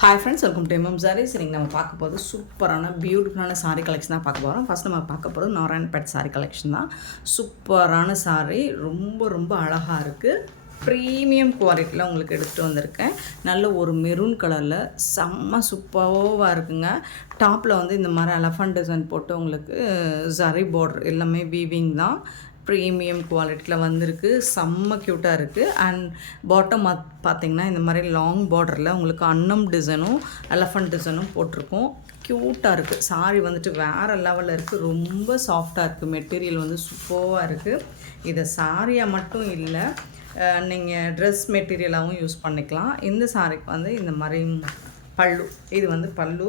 Hi friends, welcome to MM saris. இன்றைக்கி நம்ம பார்க்க போகிறது சூப்பரான பியூட்டிஃபுல்லான சாரீ கலெக்ஷன் தான் பார்க்க போகிறோம். ஃபஸ்ட் நம்ம பார்க்க போகிறது நாராயண்பேட் சாரீ கலெக்ஷன் தான். சூப்பரான சாரீ, ரொம்ப ரொம்ப அழகாக இருக்குது. ப்ரீமியம் குவாலிட்டியில் உங்களுக்கு எடுத்துகிட்டு வந்திருக்கேன். நல்ல ஒரு மெரூன் கலரில் செம்ம சூப்பராக இருக்குங்க. டாப்பில் வந்து இந்த மாதிரி எலஃபண்ட் டிசைன் போட்டு உங்களுக்கு சரி பார்டர் எல்லாமே வீவிங் தான். ப்ரீமியம் குவாலிட்டியில் வந்திருக்கு. செம்ம க்யூட்டாக இருக்குது. அண்ட் பாட்டம் பார்த்திங்கன்னா இந்த மாதிரி லாங் பார்டரில் உங்களுக்கு அன்னம் டிசைனும் எலஃபண்ட் டிசைனும் போட்டிருக்கோம். க்யூட்டாக இருக்குது. சாரீ வந்துட்டு வேறு லெவலில் இருக்குது. ரொம்ப சாஃப்டாக இருக்குது. மெட்டீரியல் வந்து சூப்பராக இருக்குது. இதை சாரியாக மட்டும் இல்லை, நீங்கள் ட்ரெஸ் மெட்டீரியலாகவும் யூஸ் பண்ணிக்கலாம். இந்த சாரிக்கு வந்து இந்த மாதிரி பல்லு, இது வந்து பல்லு.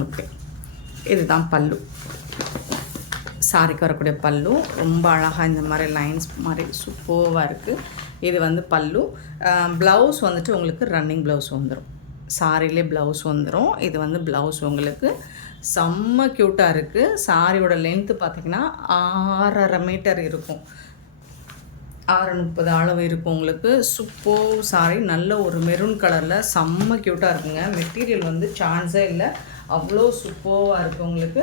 ஓகே, இதுதான் பல்லு. சாரிக்கு வரக்கூடிய பல்லு ரொம்ப அழகாக இந்த மாதிரி லைன்ஸ் மாதிரி சூப்பராக இருக்குது. இது வந்து பல்லு. ப்ளவுஸ் வந்துட்டு உங்களுக்கு ரன்னிங் ப்ளவுஸ் வந்துடும். சாரிலே ப்ளவுஸ் வந்துடும். இது வந்து ப்ளவுஸ் உங்களுக்கு செம்ம க்யூட்டாக இருக்குது. சாரியோட லென்த்து பார்த்திங்கன்னா 6.5 மீட்டர் இருக்கும். 6:30 அளவு இருக்கும் உங்களுக்கு. Super sorry. நல்ல ஒரு மெரூன் கலரில் செம்ம க்யூட்டாக இருக்குங்க. மெட்டீரியல் வந்து சான்ஸே இல்லை, அவ்வளோ சூப்பராக இருக்குது. உங்களுக்கு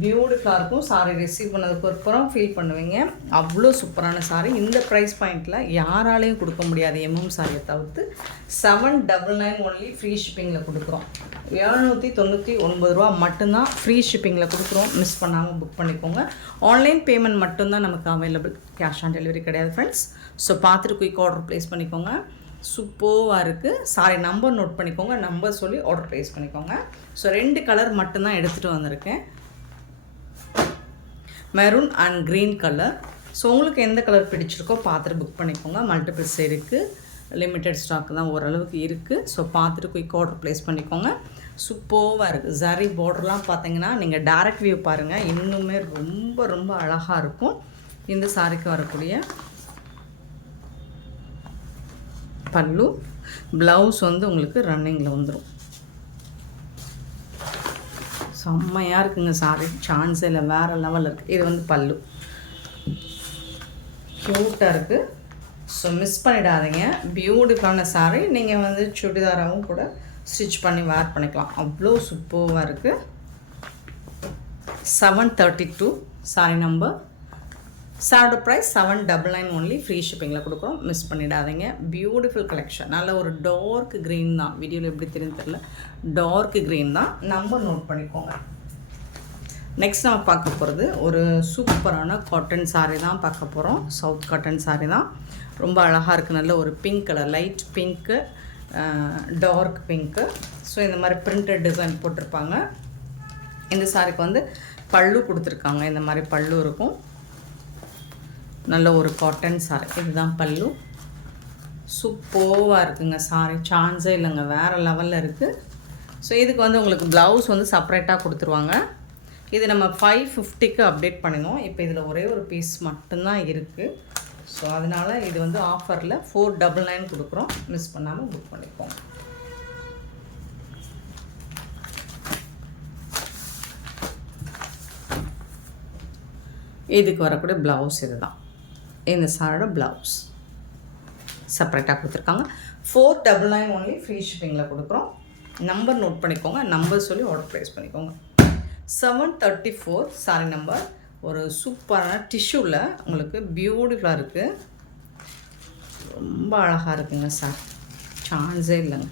பியூட்டிஃபுல்லாக இருக்கும். சாரி ரிசீவ் பண்ணதுக்கு அப்புறம் ஃபீல் பண்ணுவீங்க. அவ்வளோ சூப்பரான சாரி. இந்த ப்ரைஸ் பாயிண்ட்டில் யாராலையும் கொடுக்க முடியாது. எம்எம் சாரியை தவிர்த்து 799 ஒன்லி ஃப்ரீ ஷிப்பிங்கில் கொடுக்குறோம். 799 ரூபா மட்டும்தான் ஃப்ரீ ஷிப்பிங்கில் கொடுக்குறோம். மிஸ் பண்ணாமல் புக் பண்ணிக்கோங்க. ஆன்லைன் பேமெண்ட் மட்டும்தான் நமக்கு அவைலபிள். கேஷ் ஆன் டெலிவரி கிடையாது ஃப்ரெண்ட்ஸ். ஸோ பார்த்துட்டு குயிக் ஆர்டர் ப்ளேஸ் பண்ணிக்கோங்க. சூப்பராக இருக்குது. சாரி நம்பர் நோட் பண்ணிக்கோங்க. நம்பர் சொல்லி ஆர்டர் ப்ளேஸ் பண்ணிக்கோங்க. ஸோ 2 கலர் மட்டும்தான் எடுத்துகிட்டு வந்திருக்கேன், maroon and green colour. So உங்களுக்கு எந்த கலர் பிடிச்சிருக்கோ பார்த்துட்டு புக் பண்ணிக்கோங்க. மல்டிபிள்ஸ் இருக்குது, லிமிட்டட் ஸ்டாக் தான் ஓரளவுக்கு இருக்குது. ஸோ பார்த்துட்டு குயிக் ஆர்டர் ப்ளேஸ் பண்ணிக்கோங்க. சூப்பராக இருக்குது. சரி பார்டர்லாம் பார்த்தீங்கன்னா நீங்கள் டைரக்ட் வியூ பாருங்கள், இன்னுமே ரொம்ப ரொம்ப அழகாக இருக்கும். இந்த சாரிக்கு வரக்கூடிய பல்லு, ப்ளவுஸ் வந்து உங்களுக்கு ரன்னிங்கில் வந்துடும். செம்மையாக இருக்குங்க சாரி. சான்ஸே இல்லை, வேறு லெவலில் இருக்குது. இது வந்து பல்லு, க்யூட்டாக இருக்குது. ஸோ மிஸ் பண்ணிடாதீங்க. பியூட்டிஃபுல்லான சாரி. நீங்கள் வந்து சுடிதாராகவும் கூட ஸ்டிச் பண்ணி வேர் பண்ணிக்கலாம். அவ்வளோ சூப்பராக இருக்குது. 732 சாரி நம்பர். சாரோட ப்ரைஸ் 799 ஒன்லி ஃப்ரீ ஷிப்பிங்கில் கொடுக்குறோம். மிஸ் பண்ணிடாதீங்க. Beautiful collection. நல்ல ஒரு டார்க் க்ரீன் தான். வீடியோவில் எப்படி தெரியும் தெரியல, டார்க் க்ரீன் தான். நம்பர் நோட் பண்ணிக்கோங்க. நெக்ஸ்ட் நம்ம பார்க்க போகிறது ஒரு சூப்பரான காட்டன் சாரீ தான் பார்க்க போகிறோம். சவுத் காட்டன் சாரீ தான். ரொம்ப அழகாக இருக்குது. நல்ல ஒரு pink colour, light pink, dark pink. So இந்த மாதிரி பிரிண்டட் டிசைன் போட்டிருப்பாங்க. இந்த சாரிக்கு வந்து பல்லு கொடுத்துருக்காங்க. இந்த மாதிரி பல்லு இருக்கும். நல்ல ஒரு காட்டன் சாரி. இதுதான் பல்லு. சூப்பராக இருக்குங்க சாரி. சான்ஸே இல்லைங்க, வேறு லெவலில் இருக்குது. ஸோ இதுக்கு வந்து உங்களுக்கு ப்ளவுஸ் வந்து செப்பரேட்டாக கொடுத்துருவாங்க. இது நம்ம 550க்கு அப்டேட் பண்ணினோம். இப்போ இதில் ஒரே ஒரு பீஸ் மட்டும்தான் இருக்குது. ஸோ அதனால் இது வந்து ஆஃபரில் 499 கொடுக்குறோம். மிஸ் பண்ணாமல் புக் பண்ணிப்போம். இதுக்கு வரக்கூடிய ப்ளவுஸ் இது தான். இந்த சாரோட ப்ளவுஸ் செப்பரேட்டாக கொடுத்துருக்காங்க. 499 ஒன்லி ஃப்ரீ ஷிப்பிங்கில் கொடுக்குறோம். நம்பர் நோட் பண்ணிக்கோங்க. நம்பர் சொல்லி ஆர்டர் ப்ளேஸ் பண்ணிக்கோங்க. 734 சாரி நம்பர். ஒரு சூப்பரான டிஷ்யூவில் உங்களுக்கு பியூட்டிஃபுல்லாக இருக்குது. ரொம்ப அழகாக இருக்குங்க சார். சான்ஸே இல்லைங்க.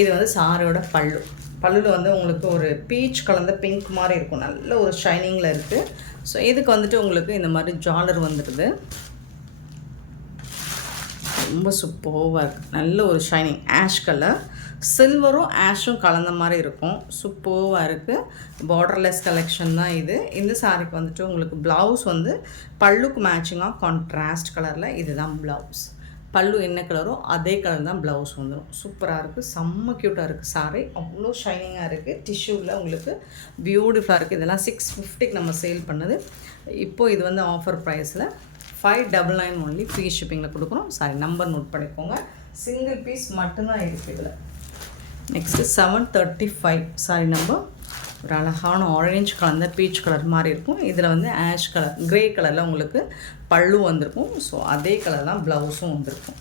இது வந்து சாரியோட பல்லு. பல்லுவில் வந்து உங்களுக்கு ஒரு பீச் கலந்த பிங்க் மாதிரி இருக்கும். நல்ல ஒரு ஷைனிங்கில் இருக்குது. ஸோ இதுக்கு வந்துட்டு உங்களுக்கு இந்த மாதிரி ஜாலர் வந்துடுது. ரொம்ப சூப்பராக இருக்குது. நல்ல ஒரு ஷைனிங் ஆஷ் கலர், சில்வரும் ஆஷும் கலந்த மாதிரி இருக்கும். சூப்பராக இருக்குது. பார்டர்லெஸ் கலெக்ஷன் தான் இது. இந்த சாரிக்கு வந்துட்டு உங்களுக்கு ப்ளவுஸ் வந்து பல்லுக்கு மேட்சிங்காக கான்ட்ராஸ்ட் கலரில். இதுதான் ப்ளவுஸ். பல்லு என்ன கலரோ அதே கலர் தான் ப்ளவுஸ் வந்துடும். சூப்பராக இருக்குது. செம்ம க்யூட்டாக இருக்குது சாரி. அவ்வளோ ஷைனிங்காக இருக்குது. டிஷ்யூவில் உங்களுக்கு பியூட்டிஃபுல்லாக இருக்குது. இதெல்லாம் 650க்கு நம்ம சேல் பண்ணது. இப்போது இது வந்து ஆஃபர் ப்ரைஸில் 599 ஒன்லி ஃப்ரீ ஷிப்பிங்கில் கொடுக்குறோம். சாரி நம்பர் நோட் பண்ணிக்கோங்க. சிங்கிள் பீஸ் மட்டும்தான் இருக்குது இதில். Next 735 sorry number. ஒரு அழகான ஆரஞ்சு கலந்த பீச் கலர் மாதிரி இருக்கும். இதில் வந்து ஆஷ் கலர் க்ரே கலரில் உங்களுக்கு பல்லு வந்திருக்கும். ஸோ அதே கலர் தான் ப்ளவுஸும் வந்திருக்கும்.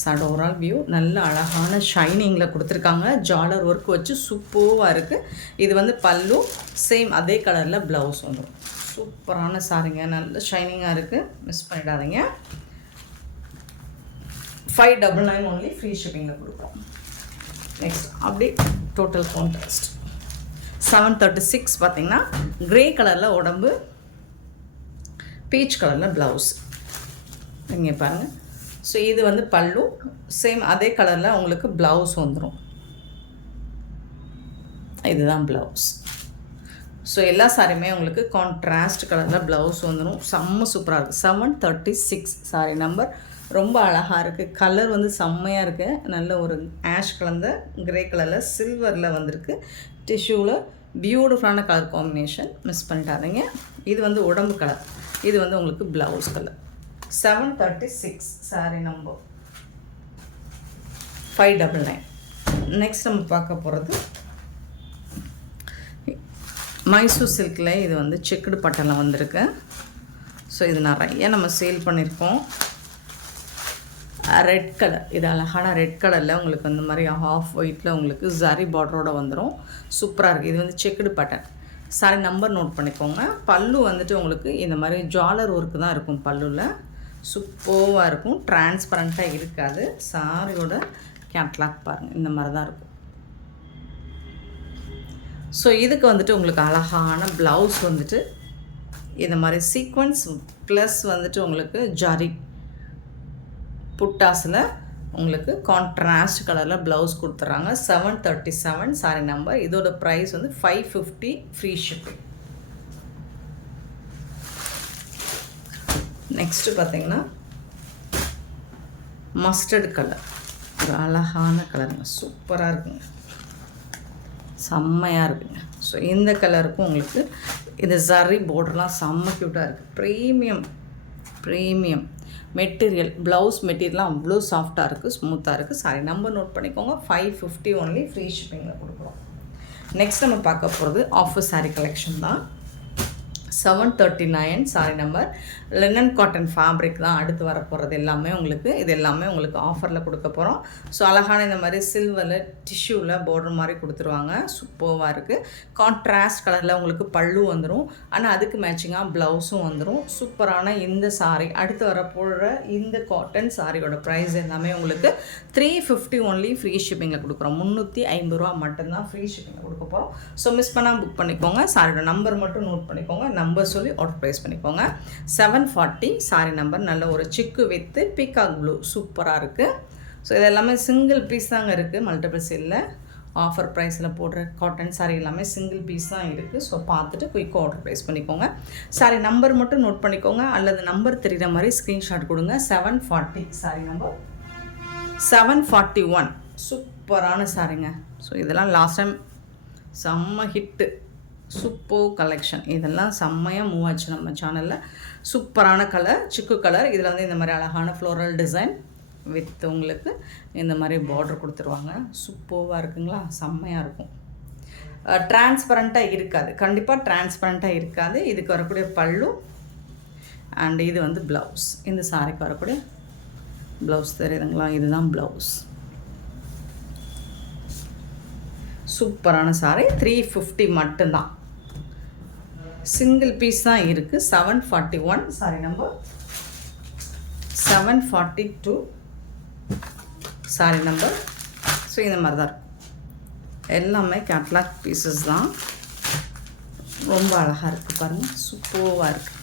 சார் ஓவரால் வியூ நல்ல அழகான ஷைனிங்கில் கொடுத்துருக்காங்க. ஜாலர் ஒர்க் வச்சு சூப்பராக இருக்குது. இது வந்து பல்லு, சேம் அதே கலரில் ப்ளவுஸ் வந்துடும். சூப்பரான சாரிங்க, நல்ல ஷைனிங்காக இருக்குது, மிஸ் பண்ணிடாதீங்க. 599 ஒன்லி, ஃப்ரீ ஷிப்பிங்கில் கொடுக்குறோம். நெக்ஸ்ட் அப்படியே டோட்டல் கான்ட்ராஸ்ட் 736 பார்த்திங்கன்னா க்ரே கலரில் உடம்பு, பீச் கலரில் ப்ளவுஸ். இங்கே பாருங்கள். ஸோ இது வந்து பல்லு, சேம் அதே கலரில் உங்களுக்கு ப்ளவுஸ் வந்துடும். இதுதான் ப்ளவுஸ். ஸோ எல்லா சாரியுமே உங்களுக்கு கான்ட்ராஸ்ட் கலரில் ப்ளவுஸ் வந்துடும். செம்ம சூப்பராக இருக்குது. 736 சாரி நம்பர். ரொம்ப அழகாக இருக்குது. கலர் வந்து செம்மையாக இருக்குது. நல்ல ஒரு ஆஷ் கலந்த க்ரே கலரில் சில்வரில் வந்திருக்கு. டிஷ்யூவில் பியூட்டிஃபுல்லான கலர் காம்பினேஷன், மிஸ் பண்ணிட்டாதீங்க. இது வந்து உடம்பு கலர், இது வந்து உங்களுக்கு blouse colour. 736 sorry number 599. Next நம்ம பார்க்க போகிறது மைசூர் சில்கில். இது வந்து செக்குடு பட்டனில் வந்திருக்கு. ஸோ இது நிறைய நம்ம சேல் பண்ணியிருக்கோம். ரெட் கலர், இது அழகான ரெட் கலரில் உங்களுக்கு இந்த மாதிரி ஹாஃப் ஒயிட்டில் உங்களுக்கு ஜரி பார்டரோடு வந்துடும். சூப்பராக இருக்குது. இது வந்து checked button. Sari number note பண்ணிக்கோங்க. பல்லு வந்துட்டு உங்களுக்கு இந்த மாதிரி ஜாலர் ஒர்க்கு தான் இருக்கும். பல்லுவில் சூப்பராக இருக்கும். டிரான்ஸ்பரண்ட்டாக இருக்காது. சாரியோட கேட்லாக் பாருங்கள், இந்த மாதிரி தான் இருக்கும். ஸோ இதுக்கு வந்துட்டு உங்களுக்கு அழகான ப்ளவுஸ் வந்துட்டு இந்த மாதிரி சீக்வன்ஸ் ப்ளஸ் வந்துட்டு உங்களுக்கு ஜரி புட்டாஸில் உங்களுக்கு கான்ட்ராஸ்ட் கலரில் ப்ளவுஸ் கொடுத்துட்றாங்க. 737 சாரி நம்பர். இதோட ப்ரைஸ் வந்து 550, ஃப்ரீ ஷிப்பிங். நெக்ஸ்ட்டு பார்த்திங்கன்னா மஸ்டர்டு கலர். ஒரு அழகான கலருங்க, சூப்பராக இருக்குங்க, செம்மையாக இருக்குங்க. ஸோ இந்த கலருக்கும் உங்களுக்கு இந்த ஜரி பார்டர்லாம் செம்ம க்யூட்டாக இருக்குது. ப்ரீமியம் மெட்டீரியல், ப்ளவுஸ் மெட்டீரியல்லாம் அவ்வளோ சாஃப்டாக இருக்குது, ஸ்மூத்தாக இருக்குது. சாரி நம்பர் நோட் பண்ணிக்கோங்க. 550 ஒன்லி, ஃப்ரீ ஷிப்பிங்கில் கொடுக்குறோம். நெக்ஸ்ட் நம்ம பார்க்க போகிறது ஆஃபர் சாரீ கலெக்ஷன் தான். 739 sorry number. Linen cotton fabric தான் அடுத்து வரப்போகிறது எல்லாமே உங்களுக்கு. இது எல்லாமே உங்களுக்கு ஆஃபரில் கொடுக்க போகிறோம். ஸோ அழகான இந்த மாதிரி சில்வரில் டிஷ்யூவில் பார்டர் மாதிரி கொடுத்துருவாங்க. சூப்பராக இருக்குது. கான்ட்ராஸ்ட் கலரில் உங்களுக்கு பல்லு வந்துடும். ஆனால் அதுக்கு மேட்சிங்காக ப்ளவுஸும் வந்துடும். சூப்பரான இந்த சாரீ அடுத்து வரப்போகிற இந்த காட்டன் சாரியோட ப்ரைஸ் எல்லாமே உங்களுக்கு 350 ஒன்லி, ஃப்ரீ ஷிப்பிங்கில் கொடுக்குறோம். 350 ரூபா மட்டும்தான் ஃப்ரீ ஷிப்பிங்கில் கொடுக்க போகிறோம். ஸோ மிஸ் பண்ணால் புக் பண்ணிக்கோங்க. சாரியோட நம்பர் மட்டும் நோட் பண்ணிக்கோங்க. நம்பர் சொல்லி ஆர்டர் ப்ளேஸ் பண்ணிக்கோங்க. 740 சாரி நம்பர். நல்ல ஒரு சிக்கு வித்து பீகாக் ப்ளூ, சூப்பராக இருக்குது. ஸோ இது எல்லாமே சிங்கிள் பீஸ் தாங்க இருக்குது, மல்டிபிள்ஸ் இல்லை. ஆஃபர் ப்ரைஸில் போடுற காட்டன் சாரி எல்லாமே சிங்கிள் பீஸ் தான் இருக்குது. ஸோ பார்த்துட்டு குயிக்காக ஆர்டர் ப்ளேஸ் பண்ணிக்கோங்க. சாரி நம்பர் மட்டும் நோட் பண்ணிக்கோங்க, அல்லது நம்பர் தெரிகிற மாதிரி ஸ்க்ரீன்ஷாட் கொடுங்க. 740 சாரி நம்பர். 741 சூப்பரான சாரிங்க. ஸோ இதெல்லாம் லாஸ்ட் டைம் செம்ம ஹிட்டு, சூப்பர் கலெக்ஷன். இதெல்லாம் செம்மையாக மூவ் ஆச்சு நம்ம சேனலில். சூப்பரான கலர், சிக்கு கலர். இதில் வந்து இந்த மாதிரி அழகான ஃப்ளோரல் டிசைன் வித் உங்களுக்கு இந்த மாதிரி பார்டர் கொடுத்துருவாங்க. சூப்பராக இருக்குங்களா, செம்மையாக இருக்கும். டிரான்ஸ்பரண்ட்டாக இருக்காது, கண்டிப்பாக டிரான்ஸ்பரண்ட்டாக இருக்காது. இதுக்கு வரக்கூடிய பல்லு அண்ட் இது வந்து ப்ளவுஸ். இந்த சாரிக்கு வரக்கூடிய ப்ளவுஸ் தெரியுதுங்களா, இதுதான் ப்ளவுஸ். சூப்பரான சாரி. 350 மட்டும்தான், சிங்கிள் பீஸ் தான் இருக்குது. 741 sorry number. 742 sorry number. So இந்த மாதிரி தான் இருக்கும். எல்லாமே கேட்லாக் பீசஸ் தான். ரொம்ப அழகாக இருக்குது பாருங்கள், சூப்பராக இருக்குது.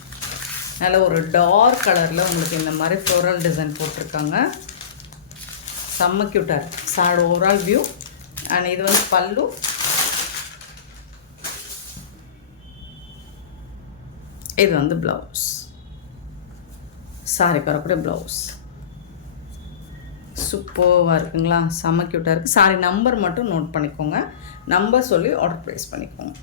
நல்ல ஒரு டார்க் கலரில் உங்களுக்கு இந்த மாதிரி ஃப்ளோரல் டிசைன் போட்டிருக்காங்க. செம்ம க்யூட்டாக இருக்குது. Sorry overall view. அண்ட் இது வந்து பல்லு. இது வந்து ப்ளவுஸ். சாரிக்கு வரக்கூடிய ப்ளவுஸ் சூப்பராக இருக்குங்களா, செம்ம க்யூட்டாக இருக்குது. சாரி நம்பர் மட்டும் நோட் பண்ணிக்கோங்க. நம்பர் சொல்லி ஆர்டர் ப்ளேஸ் பண்ணிக்கோங்க.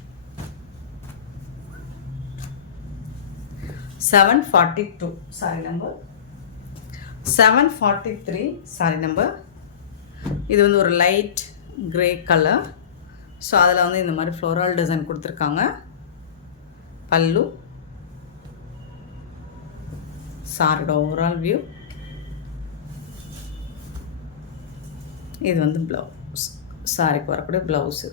742 சாரி நம்பர். 743 sorry number. இது வந்து ஒரு லைட் கிரே கலர். ஸோ அதில் வந்து இந்த மாதிரி ஃப்ளோரல் டிசைன் கொடுத்துருக்காங்க. பல்லு, சாரியோட ஓவரால் வியூ, இது வந்து ப்ளவுஸ், சாரிக்கு வரக்கூடிய blouse.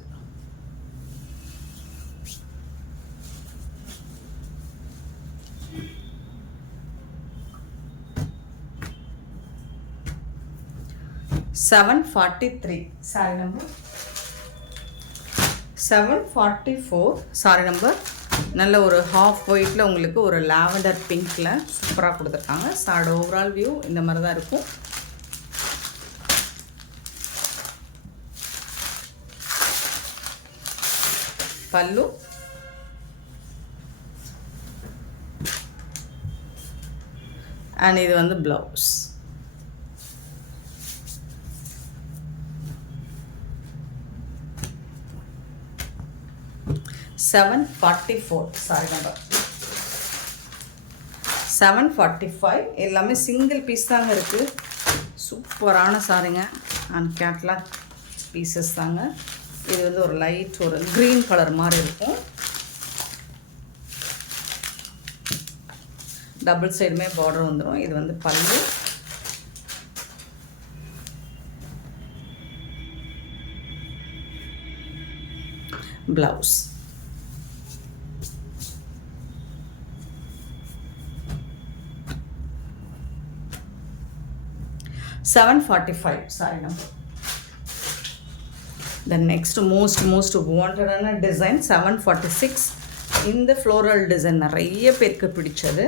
$743 sorry number. 744 sorry number. நல்ல ஒரு ஹாஃப் ஒயிட்டில் உங்களுக்கு ஒரு லாவெண்டர் பிங்க்கில் சூப்பராக கொடுத்துருக்காங்க. சாரோட ஓவரால் வியூ இந்த மாதிரி தான் இருக்கும். பல்லு, அண்ட் இது வந்து ப்ளவுஸ். $744 sorry number. 745 எல்லாமே சிங்கிள் பீஸ் தாங்க இருக்குது. சூப்பரான சாரிங்க அண்ட் கேட்லாக் பீசஸ் தாங்க. இது வந்து ஒரு லைட் ஒரு க்ரீன் கலர் மாதிரி இருக்கும். டபுள் சைடுமே பார்டர் வந்துடும். இது வந்து பல்லு, blouse. $745 sorry number. The next most wanted design 746. இந்த ஃப்ளோரல் டிசைன் நிறைய பேருக்கு பிடிச்சது.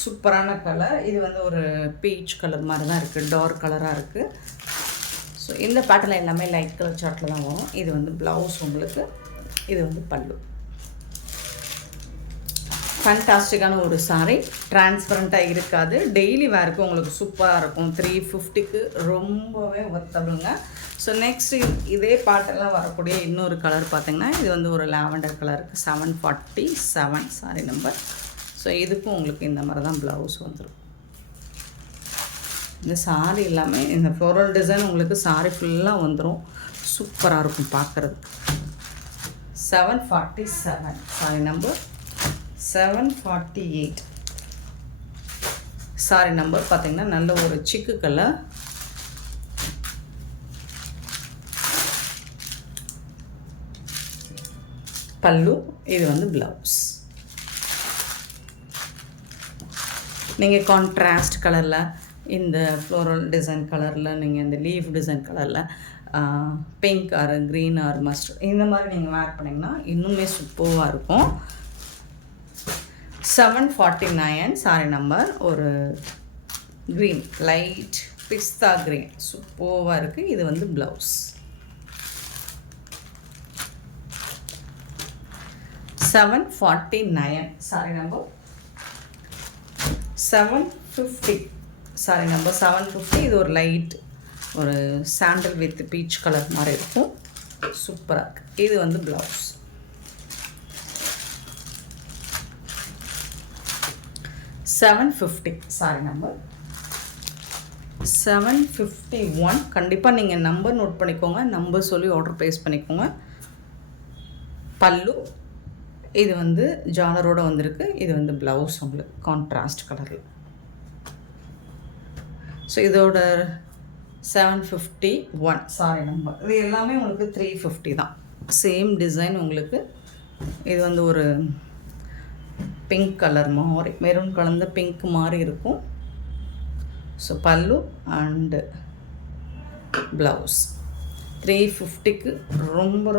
சூப்பரான கலர். இது வந்து ஒரு பீச் கலர் மாதிரி தான் இருக்குது, டார்க் கலராக இருக்குது. ஸோ இந்த பேட்டர்னில் எல்லாமே லைட் கலர் சார்ட்டில் தான் வரும். இது வந்து ப்ளவுஸ் உங்களுக்கு, இது வந்து பல்லு. ஃபேன்டாஸ்டிக்கான ஒரு சாரி, டிரான்ஸ்பரண்ட்டாக இருக்காது, டெய்லி வேருக்கு உங்களுக்கு சூப்பராக இருக்கும். 350க்கு ரொம்பவே ஒர்த்தபிளுங்க. ஸோ நெக்ஸ்ட் இதே பாட்டெல்லாம் வரக்கூடிய இன்னொரு கலர் பார்த்திங்கன்னா இது வந்து ஒரு லாவெண்டர் கலருக்கு 747 சாரி நம்பர். ஸோ இதுக்கும் உங்களுக்கு இந்த மாதிரி தான் ப்ளவுஸ் வந்துடும். இந்த சாரி எல்லாமே இந்த ஃப்ளோரல் டிசைன் உங்களுக்கு சாரி ஃபுல்லாக வந்துடும். சூப்பராக இருக்கும் பார்க்குறதுக்கு. 747 சாரி நம்பர். 748 சாரி நம்பர் பார்த்திங்கன்னா நல்ல ஒரு சிக்கு கலர். பல்லு, இது வந்து ப்ளவுஸ். நீங்கள் கான்ட்ராஸ்ட் கலரில் இந்த ஃப்ளோரல் டிசைன் கலரில் நீங்கள் இந்த லீஃப் டிசைன் கலரில் pink or green or mustard இந்த மாதிரி நீங்கள் வேர் பண்ணிங்கன்னா இன்னுமே சூப்பராக இருக்கும். 749 சாரி நம்பர். ஒரு க்ரீன் லைட் பிஸ்தா க்ரீன் சூப்பராக இருக்குது. இது வந்து blouse. 749 sari number. 750 sari number. 750 இது ஒரு லைட் ஒரு சாண்டல் வித் பீச் கலர் மாதிரி இருக்கும். சூப்பராக இருக்குது. இது வந்து ப்ளவுஸ். 750 சாரி நம்பர். 751 கண்டிப்பாக நீங்கள் நம்பர் நோட் பண்ணிக்கோங்க, நம்பர் சொல்லி ஆர்டர் ப்ளேஸ் பண்ணிக்கோங்க. பல்லு, இது வந்து ஜாலரோடு வந்திருக்கு. இது வந்து ப்ளவுஸ் உங்களுக்கு கான்ட்ராஸ்ட் கலரில். ஸோ இதோட 751 சாரி நம்பர். இது எல்லாமே உங்களுக்கு 350 தான். சேம் டிசைன் உங்களுக்கு. இது வந்து ஒரு பிங்க் கலர் மாதிரி, மெரூன் கலந்த பிங்க் மாதிரி இருக்கும். ஸோ பல்லு அண்டு ப்ளவுஸ். 350க்கு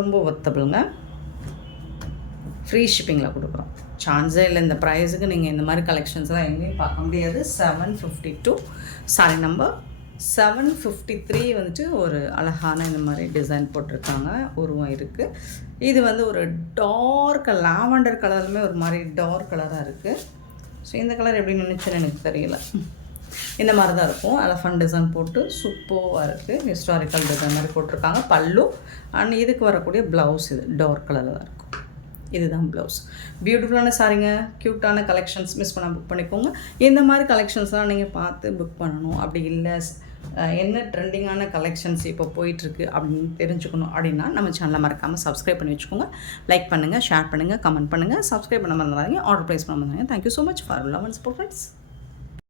ரொம்ப ஒர்த்தபிளுங்க. ஃப்ரீ ஷிப்பிங்கில் கொடுக்குறோம். சான்ஸே இல்லை, இந்த ப்ரைஸுக்கு நீங்கள் இந்த மாதிரி கலெக்ஷன்ஸ்லாம் எங்கேயும் பார்க்க முடியாது. 752 சாரி நம்பர். 753 வந்துட்டு ஒரு அழகான இந்த மாதிரி டிசைன் போட்டிருக்காங்க, உருவம் இருக்குது. இது வந்து ஒரு டார்க் லாவெண்டர் கலருமே ஒரு மாதிரி டார்க் கலராக இருக்குது. ஸோ இந்த கலர் எப்படி நினச்சுன்னு எனக்கு தெரியல. இந்த மாதிரி தான் இருக்கும். எலஃபண்ட் டிசைன் போட்டு சூப்பராக இருக்குது. ஹிஸ்டாரிக்கல் டிசைன் மாதிரி போட்டிருக்காங்க. பல்லு அண்ட் இதுக்கு வரக்கூடிய ப்ளவுஸ் இது டார்க் கலரில் தான் இருக்கும். இதுதான் ப்ளவுஸ். பியூட்டிஃபுல்லான சாரிங்க, க்யூட்டான கலெக்ஷன்ஸ். மிஸ் பண்ணால் புக் பண்ணிக்கோங்க. இந்த மாதிரி கலெக்ஷன்ஸ்லாம் நீங்கள் பார்த்து புக் பண்ணணும். அப்படி இல்லை என்ன ட்ரெண்டிங்கான கலெக்ஷன்ஸ் இப்போ போயிட்டுருக்கு அப்படின்னு தெரிஞ்சுக்கணும் அப்படின்னா நம்ம சேனலை மறக்காமல் சப்ஸ்கிரைப் பண்ணி வச்சுக்கோங்க. லைக் பண்ணுங்கள், ஷேர் பண்ணுங்கள், கமெண்ட் பண்ணுங்கள். சப்ஸ்கிரைப் பண்ண மறந்துடாதீங்க, ஆர்டர் ப்ளேஸ் பண்ண மறந்துடாதீங்க. Thank you so much for love and support friends.